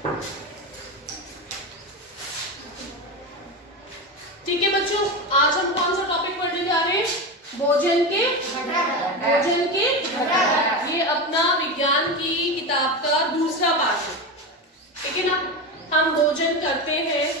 ठीक है बच्चों, आज हम कौन सा टॉपिक पढ़ने जा रहे हैं? भोजन के घटक। ये अपना विज्ञान की किताब का दूसरा पाठ है, ठीक है ना। हम भोजन करते हैं,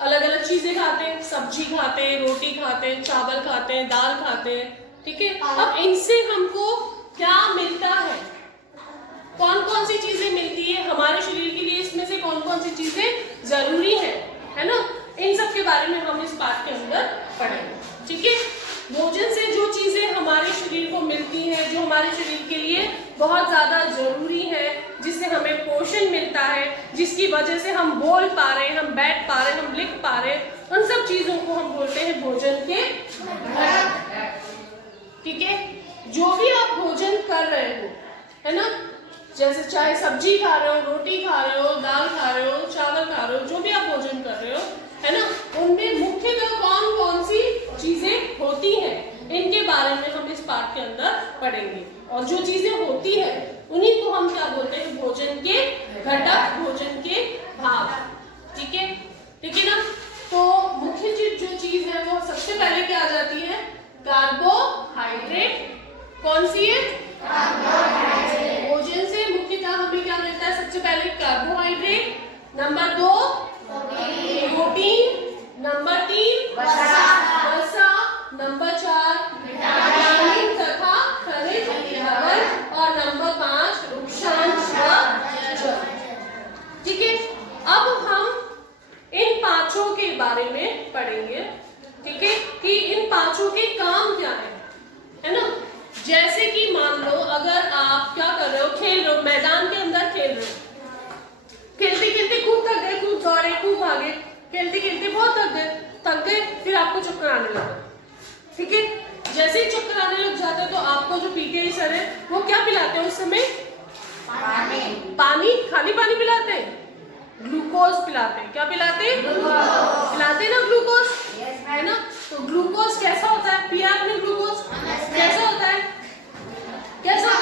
अलग अलग चीजें खाते हैं, सब्जी खाते हैं, रोटी खाते हैं, चावल खाते हैं, दाल खाते हैं, ठीक है। अब इनसे हमको क्या मिलता है, कौन कौन सी चीजें मिलती है हमारे शरीर के लिए, इसमें से कौन कौन सी चीजें जरूरी है ना, इन सब के बारे में हम इस पाठ के अंदर पढ़ेंगे, ठीक है। भोजन से जो चीजें हमारे शरीर को मिलती हैं, जो हमारे शरीर के लिए बहुत ज्यादा जरूरी है, जिससे हमें पोषण मिलता है, जिसकी वजह से हम बोल पा रहे हैं, हम बैठ पा रहे हैं, हम लिख पा रहे हैं, उन सब चीजों को हम बोलते हैं भोजन के घटक, ठीक है। जो भी आप भोजन कर रहे हो, है ना, जैसे चाहे सब्जी खा रहे हो, रोटी खा रहे हो, दाल खा रहे हो, चावल खा रहे हो, जो भी आप भोजन कर रहे हो, है ना, उनमें मुख्यतः कौन कौन सी चीजें होती हैं, इनके बारे में हम इस पाठ के अंदर पढ़ेंगे। और जो चीजें होती है उन्हीं को हम क्या बोलते हैं? भोजन के घटक, भोजन के भाग, ठीक है ना। तो मुख्य जो चीज है वो सबसे पहले क्या आ जाती है? कार्बोहाइड्रेट। कौन सी है? कार्बोहाइड्रेट। भोजन से मुख्यतः हमें क्या मिलता है? सबसे पहले कार्बोहाइड्रेट, नंबर 2 प्रोटीन, नंबर 3 वसा, नंबर 4 विटामिन तथा खनिज लवण और नंबर 5 वृक्षांश व जल, ठीक है। अब हम इन पांचों के बारे में पढ़ेंगे, ठीक है, कि इन पांचों के काम क्या है ना। जैसे कि मान लो अगर आप क्या कर रहे हो, खेल रहे हो, मैदान के अंदर खेल रहे हो, खेलते खेलते खूब थक गए, खूब दौड़े, खूब भागे, खेलते खेलते बहुत थक गए, फिर आपको चक्कर आने लगा, ठीक है। जैसे ही चक्कर आने लग जाता है तो आपको जो पीटीआई सर है वो क्या पिलाते हैं उस समय? पानी। खाली पानी पिलाते हैं? ग्लूकोज पिलाते हैं। क्या पिलाते हैं? पिलाते हैं ना, ग्लूकोज, है ना। तो ग्लूकोज कैसा होता है? पिया आपने ग्लूकोज, कैसा होता है?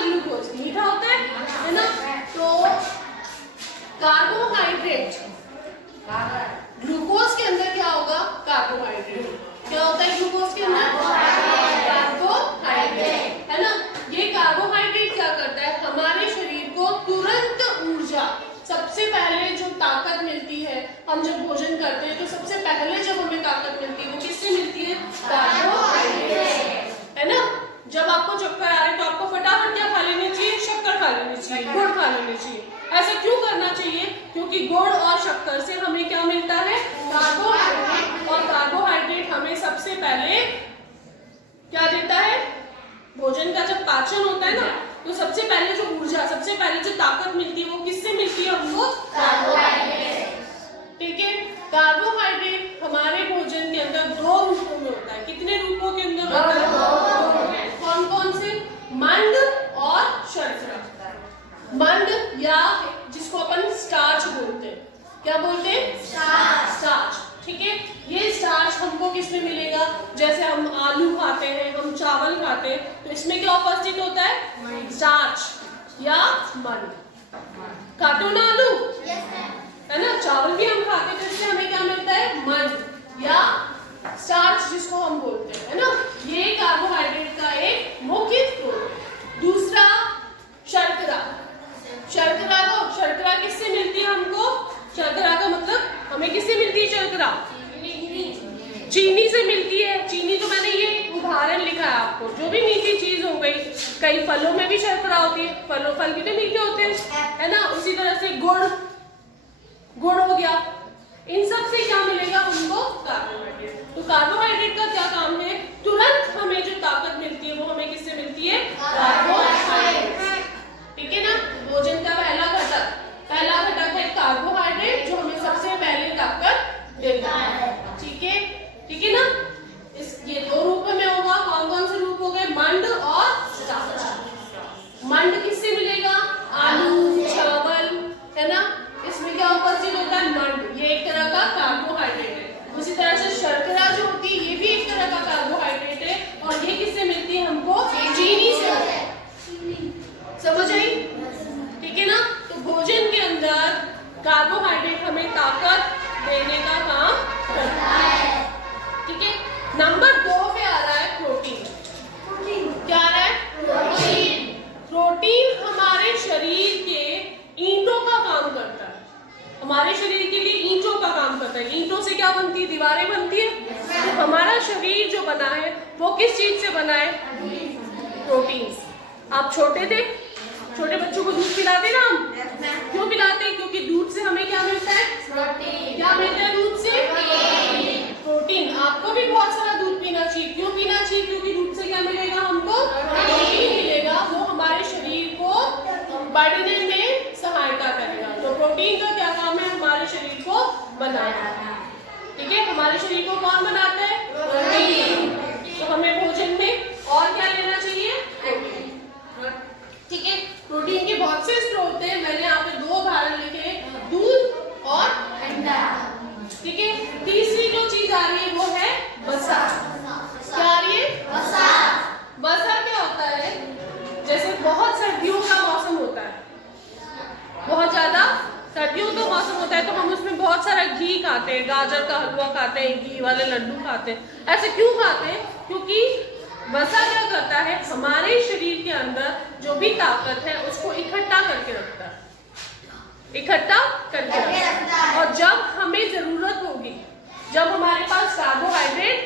ग्लूकोज मीठा होता है ना। तो कार्बोहाइड्रेट, ग्लूकोज के अंदर क्या होगा? कार्बोहाइड्रेट। क्या होता है ग्लूकोज के अंदर? कार्बोहाइड्रेट, है ना। ये कार्बोहाइड्रेट क्या करता है? हमारे शरीर को तुरंत ऊर्जा, सबसे पहले जो ताकत मिलती है, हम जब भोजन करते हैं तो सबसे पहले जब हमें ताकत मिलती है वो किससे मिलती है? कार्बोहाइड्रेट, है ना। जब आपको चक्कर आ रहे हैं तो आपको फटाफट क्या खा लेनी चाहिए? शक्कर खा लेनी चाहिए, गुड़ खा लेनी चाहिए। ऐसा क्यों करना चाहिए? क्योंकि गुड़ और शक्कर से हमें क्या मिलता है? कार्बोहाइड्रेट। और कार्बोहाइड्रेट हमें सबसे पहले क्या देता है? भोजन का जब पाचन होता है ना, तो सबसे पहले जो ऊर्जा, सबसे पहले जो ताकत मिलती है वो किससे मिलती है हमको? कार्बोहाइड्रेट, ठीक है। कार्बोहाइड्रेट हमारे भोजन के अंदर 2 रूपों में होता है। कितने रूपों के अंदर होता है? कौन कौन से? मंड और शर्करा। मंड या जिसको अपन स्टार्च बोलते हैं, क्या बोलते हैं? स्टार्च, ठीक है। ये स्टार्च हमको किसमें मिलेगा? जैसे हम आलू खाते हैं, हम चावल खाते हैं, तो इसमें क्या उपस्थित होता है? स्टार्च या मंड। खाते हो ना आलू, है ना। चावल भी हम खाते हैं, तो इससे हमें क्या मिलता है? मंड या स्टार्च जिसको हम बोलते हैं, है ना। ये कार्बोहाइड्रेट का एक मुख्य स्रोत है। दूसरा शर्करा। शर्करा किससे मिलती है हमको? शर्करा का मतलब हमें किससे मिलती है? शर्करा चीनी से मिलती है। चीनी तो मैंने ये उदाहरण लिखा है आपको, जो भी मीठी चीज हो गई, कई फलों में भी शर्करा होती है, फल भी तो मीठे होते हैं, है ना। उसी तरह से गुड़ हो गया। इन सब से क्या मिलेगा हमको? कार्बोहाइड्रेट। तो कार्बोहाइड्रेट का क्या काम है? तुरंत हमें जो ताकत मिलती है वो हमें किससे मिलती है? कार्बोहाइड्रेट, ठीक है ना। भोजन का पहला घटक है कार्बोहाइड्रेट, जो हमें सबसे पहले ताकत देता है, ठीक है ना। ये 2 रूप में होगा। कौन कौन से रूप हो गए? मंड और स्टार्च। मंड किससे मिलेगा? आलू, चावल, है ना। इसमें क्या उपस्थित होता है? मंड। ये एक तरह का कार्बोहाइड्रेट है। उसी तरह से शर्करा जो होती है ये भी एक तरह का कार्बोहाइड्रेट है, और ये किससे मिलती है हमको? चीनी से। समझ आई? कार्बोहाइड्रेट हमें ताकत देने का काम करता है। ठीक है, नंबर 2 पे आ रहा है प्रोटीन। क्या आ रहा है? प्रोटीन। प्रोटीन हमारे शरीर के ईंटों का काम करता है। हमारे शरीर के लिए ईंटों का काम करता है। ईंटों से क्या बनती है? दीवारें बनती है। तो हमारा शरीर जो बना है वो किस चीज से बना है? प्रोटीन। आप छोटे थे, छोटे बच्चों को दूध पिलाते ना हम? क्यों पिलाते हैं? क्योंकि दूध से हमें क्या मिलता है? प्रोटीन। क्या मिलता है दूध से? प्रोटीन। आपको भी बहुत सारा दूध पीना चाहिए। क्यों पीना चाहिए? क्योंकि दूध से क्या मिलेगा हमको? प्रोटीन मिलेगा। वो हमारे शरीर को बढ़ने में सहायता करेगा। तो प्रोटीन का क्या काम है? हमारे शरीर को बनाना। ठीक है, हमारे शरीर को कौन बनाता है? प्रोटीन। तो हमें भोजन में और क्या लेना चाहिए? प्रोटीन। ठीक है, प्रोटीन के बहुत से स्रोत हैं। मैंने यहाँ पे 2 उदाहरण लिखे, दूध और अंडा। ठीक है, तीसरी जो चीज आ रही है वो है वसा। क्या आ रही है? वसा। वसा क्या होता है? जैसे बहुत सर्दियों का मौसम होता है, बहुत ज्यादा सर्दियों का मौसम होता है, तो हम उसमें बहुत सारा घी खाते हैं, गाजर का हलवा खाते हैं, घी वाले लड्डू खाते हैं। ऐसे क्यों खाते हैं? क्योंकि वसा क्या करता है? हमारे शरीर के अंदर जो भी ताकत है उसको इकट्ठा करके रखता है, इकट्ठा करके रखता है। और जब हमें जरूरत होगी, जब हमारे पास कार्बोहाइड्रेट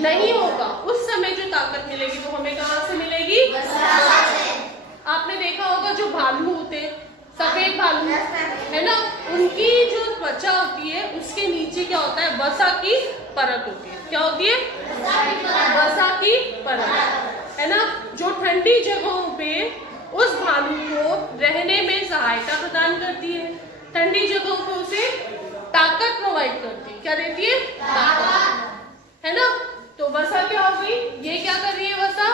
नहीं होगा, उस समय जो ताकत मिलेगी वो हमें कहाँ से मिलेगी? वसा से। आपने देखा होगा जो भालू होते हैं, सफेद भालू है ना, उनकी जो त्वचा होती है उसके नीचे क्या होता है? वसा की परत होती है। क्या होती है? वसा की परत, है ना, जो ठंडी जगहों पे उस भालू को रहने में सहायता प्रदान करती है, ठंडी जगहों पे उसे ताकत प्रोवाइड करती है। क्या देती है? ताकत, है ना। तो वसा क्या होगी? ये क्या कर रही है? वसा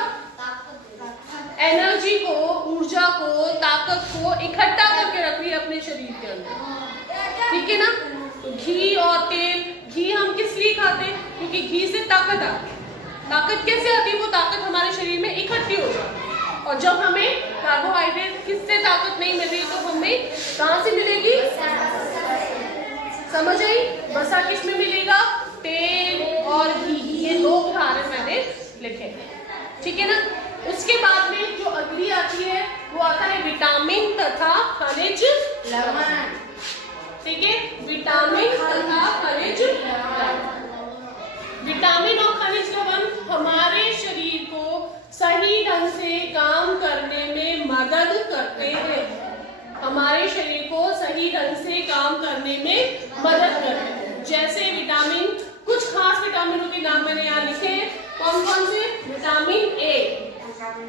एनर्जी को, ऊर्जा को, ताकत को इकट्ठा करके रख रही है अपने शरीर के अंदर। ठीक है ना। तो घी और तेल, घी हम किस लिए खाते हैं? क्योंकि घी से ताकत आती है। ताकत कैसे आती है? वो ताकत हमारे शरीर में इकट्ठी हो जाती है। और जब हमें कार्बोहाइड्रेट किससे ताकत नहीं मिल रही तो हमें कहाँ से मिलेगी? समझ आई? वसा किस में मिलेगा? तेल और घी। ये 2 उदाहरण मैंने लिखे। ठीक है ना। उसके बाद में जो अगली आती है वो आता है विटामिन तथा खनिज लवण। ठीक है, विटामिन तथा खनिज लवण। विटामिन और खनिज लवण हमारे शरीर को सही ढंग से काम करने में मदद करते हैं। हमारे शरीर को सही ढंग से काम करने में मदद करते हैं। जैसे विटामिन, कुछ खास विटामिनों के नाम मैंने यहाँ लिखे हैं। कौन कौन से? Vitamin A.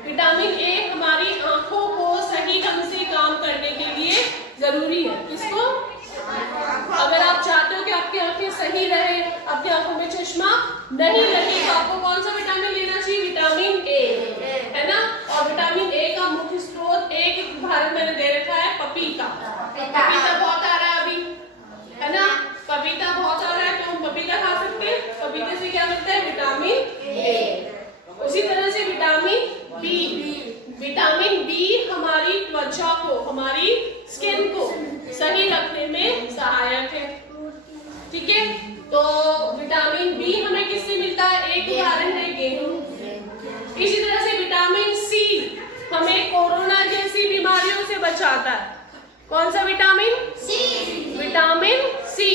विटामिन ए हमारी आंखों को सही ढंग से काम करने के लिए जरूरी है। किसको? अगर आप चाहते हो कि आपकी आंखें सही रहे, आपकी आंखों में चश्मा नहीं लगे, तो आपको कौन सा विटामिन लेना चाहिए? विटामिन ए, है ना। और विटामिन ए का मुख्य स्रोत, एक उदाहरण मैंने दे रखा है, पपीता। पपीता बहुत आ रहा है अभी, है ना। पपीता बहुत आ रहा है तो हम पपीता खा सकते हैं। पपीते से क्या मिलता है? Vitamin A. उसी तरह से विटामिन बी। विटामिन बी हमारी त्वचा को, हमारी स्किन को सही रखने में सहायक है। ठीक है, तो विटामिन बी हमें किससे मिलता है? एक उदाहरण है गेहूं। इसी तरह से विटामिन सी हमें कोरोना जैसी बीमारियों से बचाता है। कौन सा विटामिन? सी। विटामिन सी,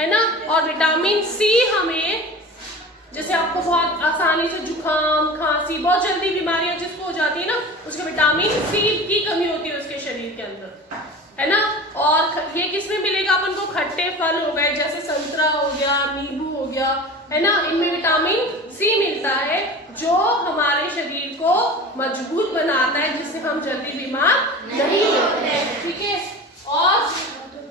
है ना। और विटामिन सी हमें, जैसे आपको बहुत आसानी से जुकाम, खांसी, बहुत जल्दी बीमारियां जिसको हो जाती है ना, उसके विटामिन सी की कमी होती है उसके शरीर के अंदर, है ना। और ये किसमें मिलेगा अपन को? खट्टे फल हो गए, जैसे संतरा हो गया, नींबू हो गया, है ना, इनमें विटामिन सी मिलता है जो हमारे शरीर को मजबूत बनाता है, जिससे हम जल्दी बीमार नहीं होते हैं। ठीक है, और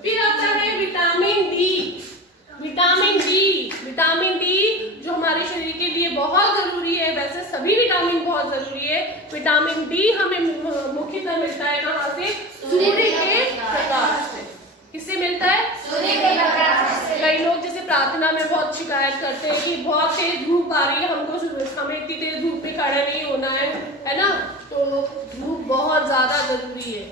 फिर आता है vitamin D. Vitamin D, vitamin D जो हमारे शरीर के लिए बहुत जरूरी है। वैसे सभी विटामिन बहुत जरूरी है। विटामिन डी हमें मुख्यतः मिलता है कहाँ से? सूर्य के प्रकाश से। किससे मिलता है? सूर्य के प्रकाश से। कई लोग जैसे प्रार्थना में बहुत शिकायत करते हैं कि बहुत तेज धूप आ रही है, हमें इतनी तेज धूप में खड़े नहीं होना है ना। तो धूप बहुत ज्यादा जरूरी है।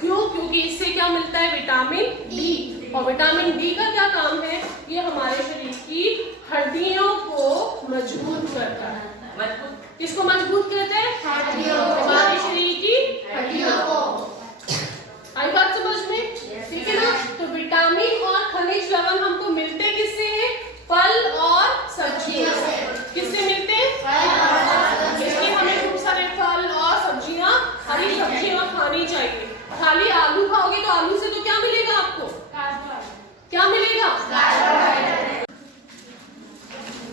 क्यों? क्योंकि क्योंकि इससे क्या मिलता है, विटामिन डी। और विटामिन डी का क्या काम है, ये हमारे शरीर की हड्डियों को मजबूत करता है। किसको मजबूत कहते हैं, हड्डियों, हमारे शरीर की हड्डियों को। आई बात समझ में, ठीक है ना। तो विटामिन और खनिज लवण हमको मिलते किससे हैं, फल और सब्जियों से। किससे मिलते हैं, इसलिए हमें खूब सारे फल और सब्जियां, हरी सब्जियां खानी चाहिए। खाली आलू खाओगे तो आलू से तो क्या मिलेगा आपको, क्या मिलेगा,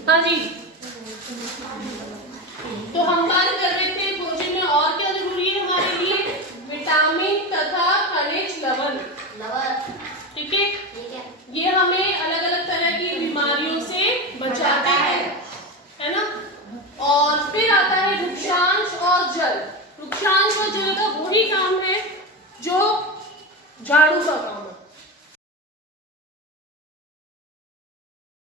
हाँ जी। तो हम बात कर रहे थे भोजन में और क्या जरूरी है हमारे लिए, विटामिन तथा खनिज लवण, ठीक है। ये हमें अलग अलग तरह की बीमारियों से बचाते हैं, है ना। और फिर आता है वृक्षांश और जल। वृक्षांश और जल का वही काम है जो झाड़ू का काम है।